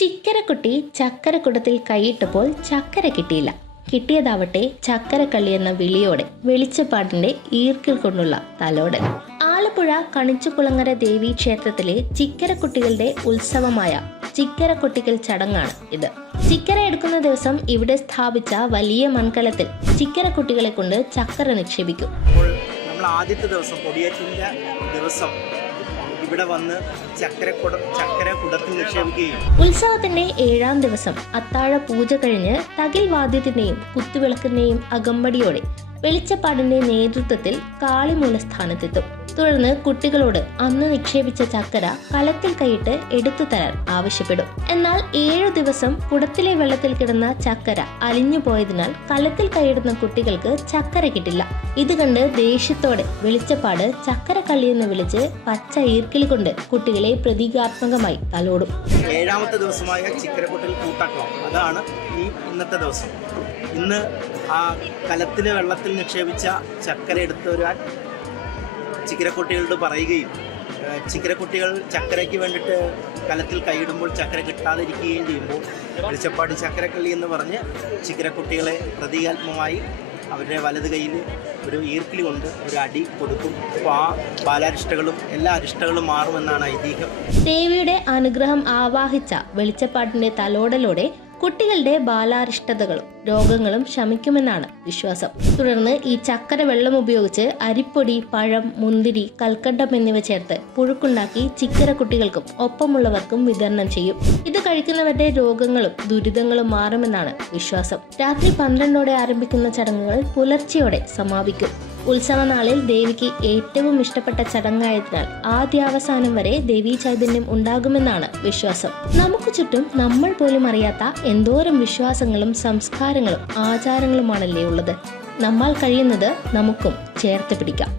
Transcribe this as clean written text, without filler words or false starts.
ചിക്കരക്കുട്ടി ചക്കരക്കുടത്തിൽ കൈയിട്ടപ്പോൾ ചക്കര കിട്ടിയില്ല. കിട്ടിയതാവട്ടെ ചക്കരക്കള്ളി എന്ന വിളിയോടെ വെളിച്ചപ്പാടിന്റെ ഈർക്കിൽ കൊണ്ടുള്ള തലോടൽ. ആലപ്പുഴ കണിച്ചുകുളങ്ങര ദേവീ ക്ഷേത്രത്തിലെ ചിക്കരക്കുട്ടികളുടെ ഉത്സവമായ ചിക്കരക്കൊട്ടിക്കൽ ചടങ്ങാണ് ഇത്. ചിക്കര എടുക്കുന്ന ദിവസം ഇവിടെ സ്ഥാപിച്ച വലിയ മൺകലത്തിൽ ചിക്കരക്കുട്ടികളെ കൊണ്ട് ചക്കര നിക്ഷേപിക്കും. നമ്മൾ ആദ്യത്തെ ദിവസം കൊടിയേറ്റിന്റെ ദിവസം ഇവിടെ വന്ന് ചക്കര കുടത്തിൽ നിക്ഷേപിക്കുകയും ഉത്സവത്തിന്റെ 7ാം ദിവസം അത്താഴ പൂജ കഴിഞ്ഞ് തകിൽ വാദ്യത്തിന്റെയും കുത്തുവിളക്കിന്റെയും അകമ്പടിയോടെ വെളിച്ചപ്പാടിന്റെ നേതൃത്വത്തിൽ കാളിമൂലസ്ഥാനത്തെത്തും. തുടർന്ന് കുട്ടികളോട് അന്ന് നിക്ഷേപിച്ച ചക്കര കലത്തിൽ കൈയിട്ട് എടുത്തു തരാൻ ആവശ്യപ്പെടും. എന്നാൽ 7 ദിവസം കുടത്തിലെ വെള്ളത്തിൽ കിടന്ന ചക്കര അലിഞ്ഞു പോയതിനാൽ കലത്തിൽ കൈയിടുന്ന കുട്ടികൾക്ക് ചക്കര കിട്ടില്ല. ഇത് കണ്ട് ദേഷ്യത്തോടെ വെളിച്ചപ്പാട് ചക്കര കള്ളി എന്ന് വിളിച്ച് പച്ച ഈർക്കിൽ കൊണ്ട് കുട്ടികളെ പ്രതീകാത്മകമായി തലോടും. 7ാമത്തെ ദിവസമായ ചിക്കരക്കുട്ടിൽ കൂട്ടാക്കണം, അതാണ് ഈ ഇന്നത്തെ ദിവസം. ഇന്ന് ആ കലത്തിലെ വെള്ളത്തിൽ നിക്ഷേപിച്ച ചക്കര എടുത്ത് വരാൻ ചിക്കരക്കുട്ടികളോട് പറയുകയും ചിക്കരക്കുട്ടികൾ ചക്കരയ്ക്ക് വേണ്ടിയിട്ട് കലത്തിൽ കൈയിടുമ്പോൾ ചക്കര കിട്ടാതിരിക്കുകയും ചെയ്യുമ്പോൾ വെളിച്ചപ്പാട് ചക്കരക്കള്ളി എന്ന് പറഞ്ഞ് ചിക്കരക്കുട്ടികളെ പ്രതീകാത്മകമായി അവരുടെ വലത് കയ്യിൽ ഒരു ഈർക്കിലി കൊണ്ട് ഒരു അടി കൊടുക്കും. അപ്പോൾ ആ ബാലാരിഷ്ടകളും എല്ലാ അരിഷ്ടകളും മാറുമെന്നാണ് ഐതിഹ്യം. ദേവിയുടെ അനുഗ്രഹം ആവാഹിച്ച വെളിച്ചപ്പാടിന്റെ തലോടലോടെ കുട്ടികളുടെ ബാലാരിഷ്ടതകളും രോഗങ്ങളും ശമിക്കുമെന്നാണ് വിശ്വാസം. തുടർന്ന് ഈ ചക്കര വെള്ളം ഉപയോഗിച്ച് അരിപ്പൊടി, പഴം, മുന്തിരി, കൽക്കണ്ടം എന്നിവ ചേർത്ത് പുഴുക്കുണ്ടാക്കി ചിക്കര കുട്ടികൾക്കും ഒപ്പമുള്ളവർക്കും വിതരണം ചെയ്യും. ഇത് കഴിക്കുന്നവരുടെ രോഗങ്ങളും ദുരിതങ്ങളും മാറുമെന്നാണ് വിശ്വാസം. രാത്രി 12ഓടെ ആരംഭിക്കുന്ന ചടങ്ങുകൾ പുലർച്ചെയോടെ സമാപിക്കും. ഉത്സവനാളിൽ ദേവിക്ക് ഏറ്റവും ഇഷ്ടപ്പെട്ട ചടങ്ങായതിനാൽ ആദ്യാവസാനം വരെ ദേവീ ചൈതന്യം ഉണ്ടാകുമെന്നാണ് വിശ്വാസം. നമുക്ക് ചുറ്റും നമ്മൾ പോലും അറിയാത്ത എന്തോരം വിശ്വാസങ്ങളും സംസ്കാരങ്ങളും ആചാരങ്ങളുമാണല്ലേ ഉള്ളത്. നമ്മൾ കഴിയുന്നത് നമുക്കും ചേർത്ത് പിടിക്കാം.